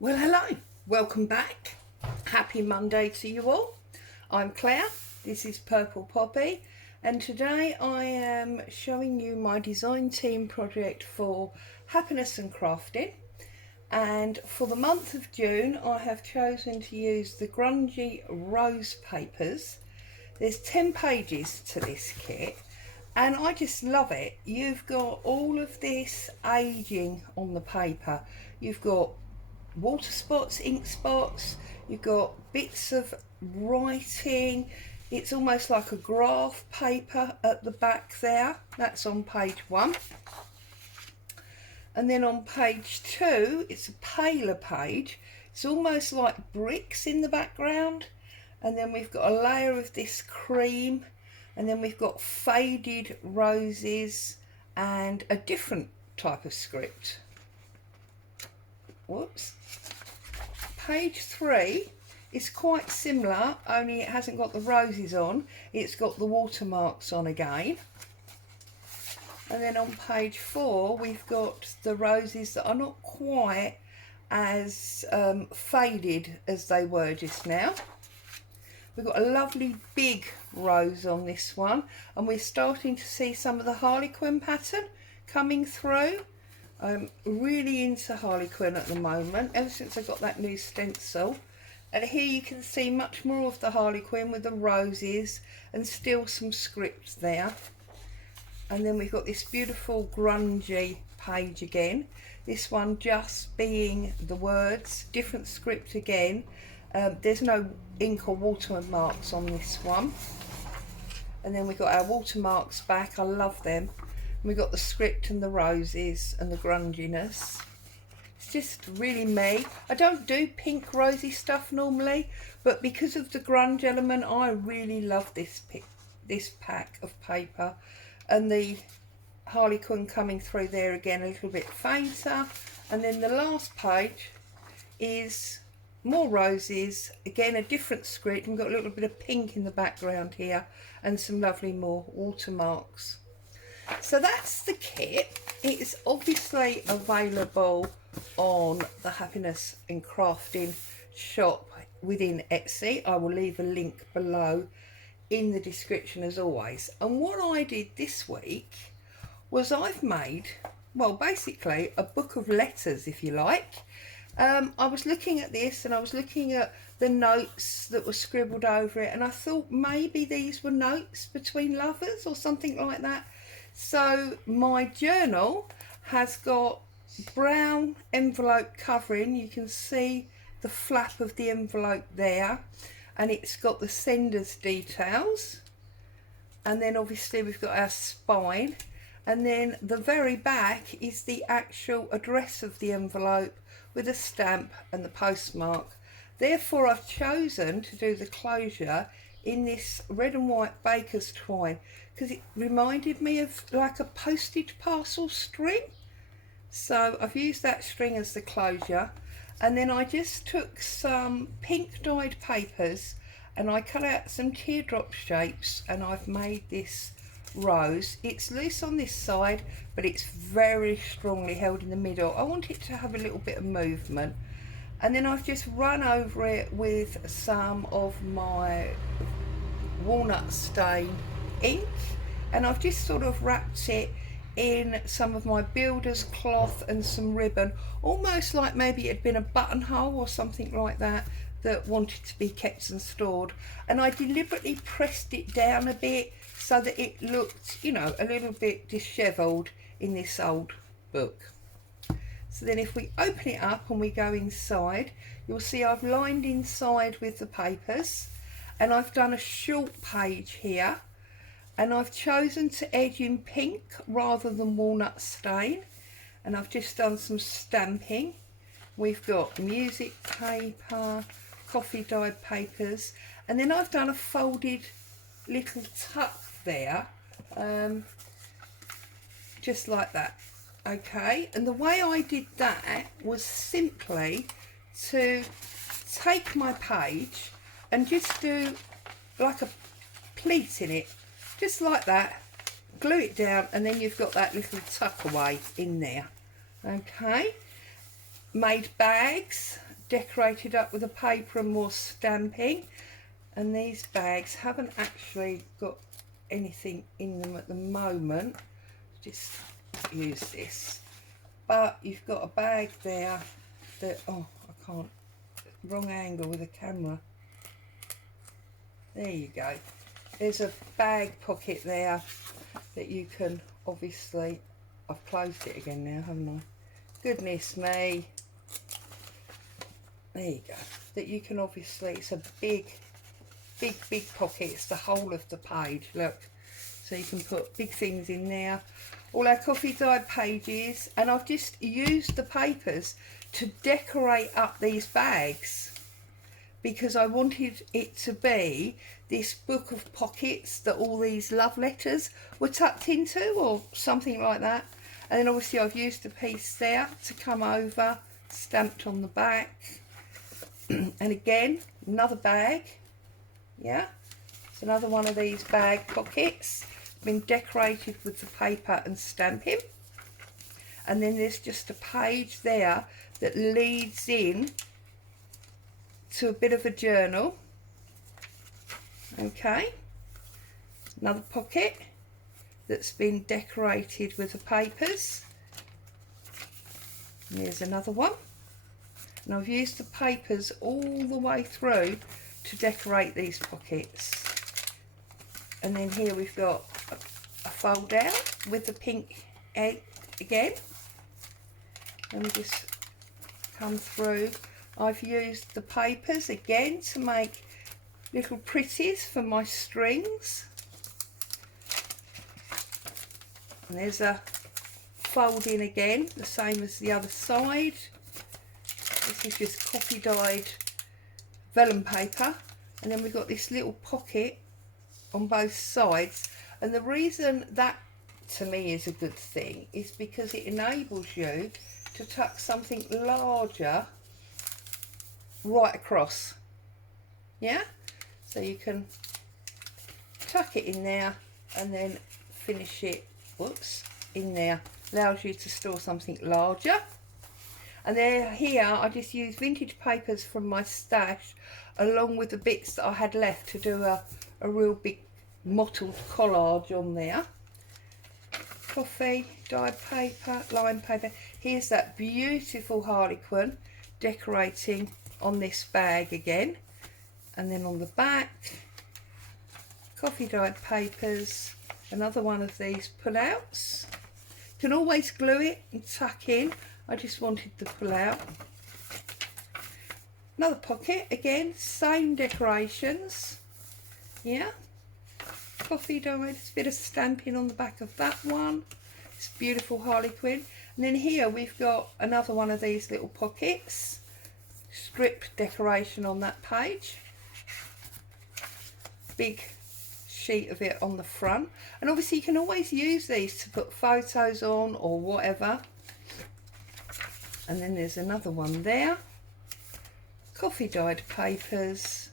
Well, hello, welcome back. Happy Monday to you all. I'm Claire, this is Purple Poppy, and today I am showing you my design team project for happiness and crafting. And for the month of June, I have chosen to use the Grungy rose papers. There's 10 pages to this kit, and I just love it. You've got all of this aging on the paper. You've got water spots, ink spots, you've got bits of writing. It's almost like a graph paper at the back there. That's on page 1. And then on page 2, it's a paler page. It's almost like bricks in the background. And then we've got a layer of this cream. And then we've got faded roses and a different type of script. Whoops. Page 3 is quite similar, only it hasn't got the roses on. It's got the watermarks on again. And then on page 4 we've got the roses that are not quite as faded as they were just now. We've got a lovely big rose on this one, and we're starting to see some of the Harlequin pattern coming through. I'm really into Harlequin at the moment, ever since I got that new stencil. And here you can see much more of the Harlequin with the roses and still some script there. And then we've got this beautiful grungy page again. This one just being the words, different script again. There's no ink or watermarks on this one. And then we've got our watermarks back, I love them. We've got the script and the roses and the grunginess. It's just really me. I don't do pink rosy stuff normally, but because of the grunge element, I really love this pack of paper. And the Harlequin coming through there again, a little bit fainter. And then the last page is more roses, again a different script. We've got a little bit of pink in the background here and some lovely more watermarks. So that's the kit. It's obviously available on the Happiness and Crafting shop within Etsy. I will leave a link below in the description as always. And what I did this week was I've made, well, basically a book of letters, if you like. I was looking at this and I was looking at the notes that were scribbled over it, and I thought maybe these were notes between lovers or something like that. So my journal has got brown envelope covering. You can see the flap of the envelope there, and it's got the sender's details. And then obviously we've got our spine, and then the very back is the actual address of the envelope with a stamp and the postmark. Therefore I've chosen to do the closure in this red and white baker's twine because it reminded me of like a postage parcel string. So I've used that string as the closure, and then I just took some pink dyed papers and I cut out some teardrop shapes, and I've made this rose. It's loose on this side, but it's very strongly held in the middle. I want it to have a little bit of movement. And then I've just run over it with some of my walnut stain ink, and I've just sort of wrapped it in some of my builder's cloth and some ribbon, almost like maybe it had been a buttonhole or something like that wanted to be kept and stored. And I deliberately pressed it down a bit so that it looked, you know, a little bit dishevelled in this old book. So then if we open it up and we go inside, you'll see I've lined inside with the papers, and I've done a short page here, and I've chosen to edge in pink rather than walnut stain, and I've just done some stamping. We've got music paper, coffee dyed papers, and then I've done a folded little tuck there, just like that. Okay, and the way I did that was simply to take my page and just do like a pleat in it, just like that, glue it down, and then you've got that little tuck away in there. Okay, made bags decorated up with the paper and more stamping. And these bags haven't actually got anything in them at the moment. Just use this. But you've got a bag there that, oh, I can't, wrong angle with the camera. There you go. There's a bag pocket there that you can obviously, I've closed it again now, haven't I? Goodness me. There you go. That you can obviously, it's a big pocket. It's the whole of the page, look. So you can put big things in there. All our coffee dyed pages, and I've just used the papers to decorate up these bags because I wanted it to be this book of pockets that all these love letters were tucked into, or something like that. And then obviously I've used a piece there to come over, stamped on the back. And again, another bag. Yeah, it's another one of these bag pockets, been decorated with the paper and stamping. And then there's just a page there that leads in to a bit of a journal. Okay, another pocket that's been decorated with the papers. And there's another one. And I've used the papers all the way through to decorate these pockets. And then here we've got a fold out with the pink egg again. And we just come through. I've used the papers again to make little pretties for my strings. And there's a fold in again, the same as the other side. This is just coffee dyed vellum paper, and then we've got this little pocket on both sides. And the reason that to me is a good thing is because it enables you to tuck something larger right across. Yeah, so you can tuck it in there and then finish it, whoops, in there. Allows you to store something larger. And then here I just use vintage papers from my stash along with the bits that I had left to do a real big mottled collage on there. Coffee, dyed paper, line paper. Here's that beautiful harlequin decorating on this bag again. And then on the back, coffee dyed papers, another one of these pull-outs. You can always glue it and tuck in. I just wanted the pull-out. Another pocket, again, same decorations. Yeah, coffee dyed, a bit of stamping on the back of that one. It's beautiful harlequin. And then here we've got another one of these little pockets. Strip decoration on that page. Big sheet of it on the front. And obviously you can always use these to put photos on or whatever. And then there's another one there. Coffee dyed papers,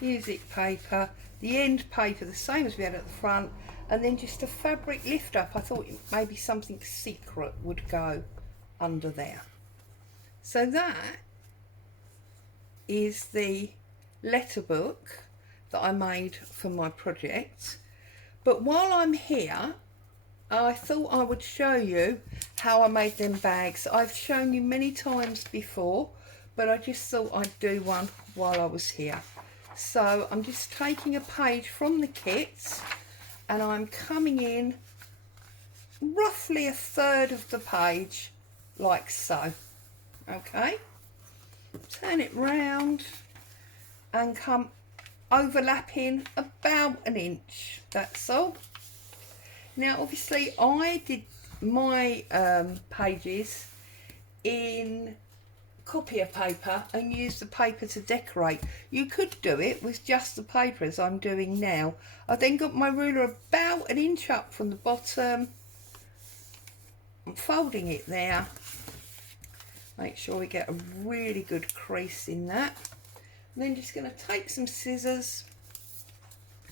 music paper, the end paper the same as we had at the front, and then just a fabric lift up. I thought maybe something secret would go under there. So that is the letterbook that I made for my project. But while I'm here, I thought I would show you how I made them bags. I've shown you many times before, but I just thought I'd do one while I was here. So I'm just taking a page from the kit and I'm coming in roughly a third of the page, like so. Okay, turn it round and come overlapping about an inch, that's all. Now obviously I did my pages in copier paper and use the paper to decorate. You could do it with just the paper as I'm doing now. I then got my ruler about an inch up from the bottom. I'm folding it there. Make sure we get a really good crease in that. I'm then just going to take some scissors.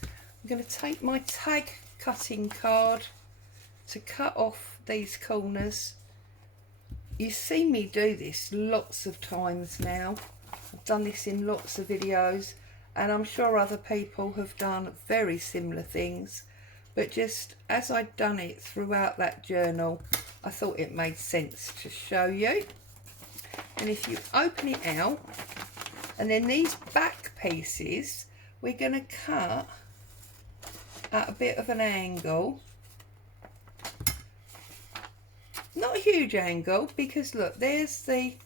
I'm going to take my tag cutting card to cut off these corners you've seen me do this lots of times now. I've done this in lots of videos, and I'm sure other people have done very similar things, but just as I'd done it throughout that journal, I thought it made sense to show you. And if you open it out, and then these back pieces, we're going to cut at a bit of an angle. Not a huge angle, because look, there's the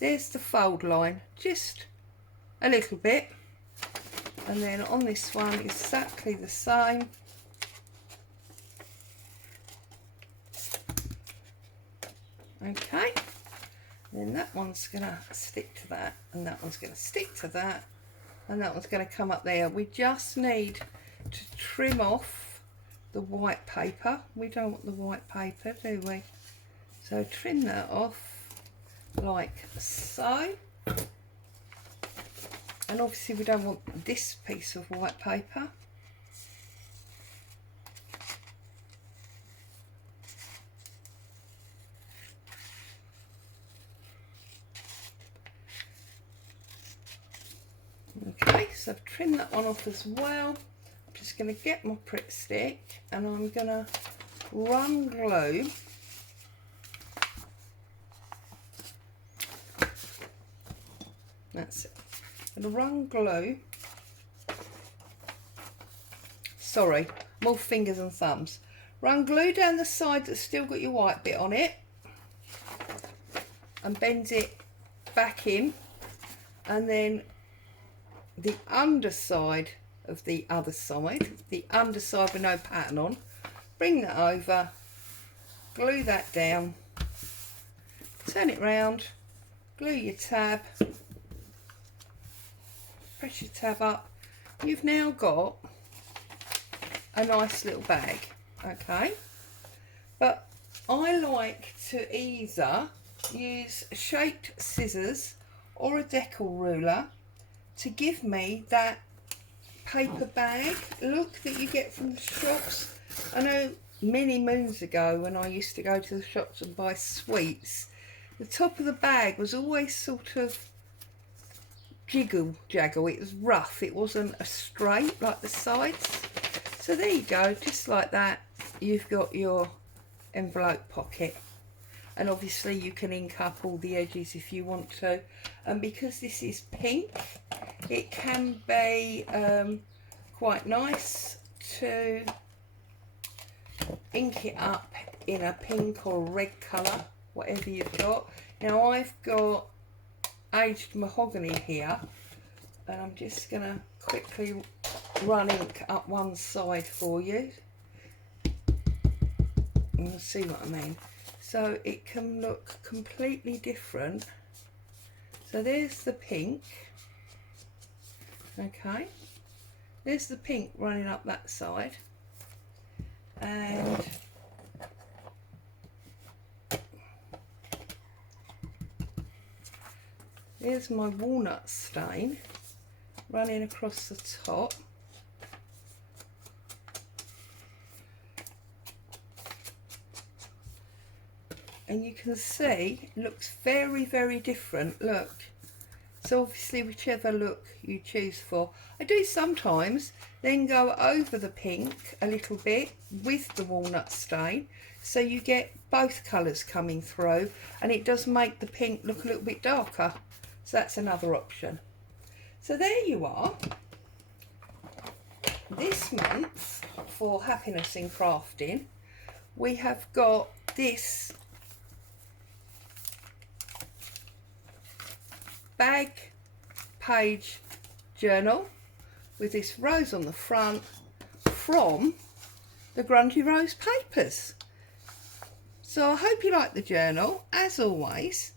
fold line, just a little bit. And then on this one, exactly the same. Okay, then that one's going to stick to that, and that one's going to stick to that, and that one's going to come up there. We just need to trim off the white paper. We don't want the white paper, do we? So trim that off like so. And obviously we don't want this piece of white paper. Okay, so I've trimmed that one off as well. I'm just going to get my Pritt stick, and I'm going to run glue that's it. I'm going to run glue, sorry, more fingers and thumbs. Run glue down the side that's still got your white bit on it, and bend it back in, and then the underside of the other side, the underside with no pattern on, bring that over, glue that down, turn it round, glue your tab, press your tab up. You've now got a nice little bag, okay? But I like to either use shaped scissors or a decal ruler to give me that paper bag look that you get from the shops. I know many moons ago when I used to go to the shops and buy sweets, the top of the bag was always sort of jaggle. It was rough, it wasn't a straight like the sides. So there you go, just like that, you've got your envelope pocket. And obviously you can ink up all the edges if you want to, and because this is pink, it can be quite nice to ink it up in a pink or red colour, whatever you've got. Now I've got aged mahogany here, and I'm just going to quickly run ink up one side for you, and you'll see what I mean. So it can look completely different. So there's the pink, okay, there's the pink running up that side, and there's my walnut stain running across the top. And you can see it looks very, very different. Look, so obviously whichever look you choose for. I do sometimes then go over the pink a little bit with the walnut stain, so you get both colours coming through, and it does make the pink look a little bit darker. So that's another option. So there you are. This month for Happiness in Crafting, we have got this bag page journal with this rose on the front from the Grungy Rose papers. So I hope you like the journal. As always,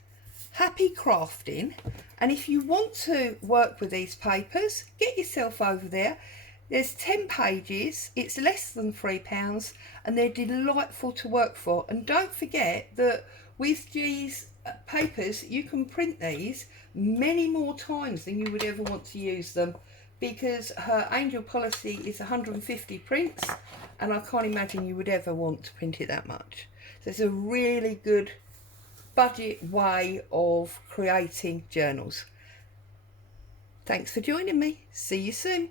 happy crafting, and if you want to work with these papers, get yourself over there. There's 10 pages, it's less than £3, and they're delightful to work for. And don't forget that with these papers you can print these many more times than you would ever want to use them, because her angel policy is 150 prints, and I can't imagine you would ever want to print it that much. So it's a really good budget way of creating journals. Thanks for joining me. See you soon.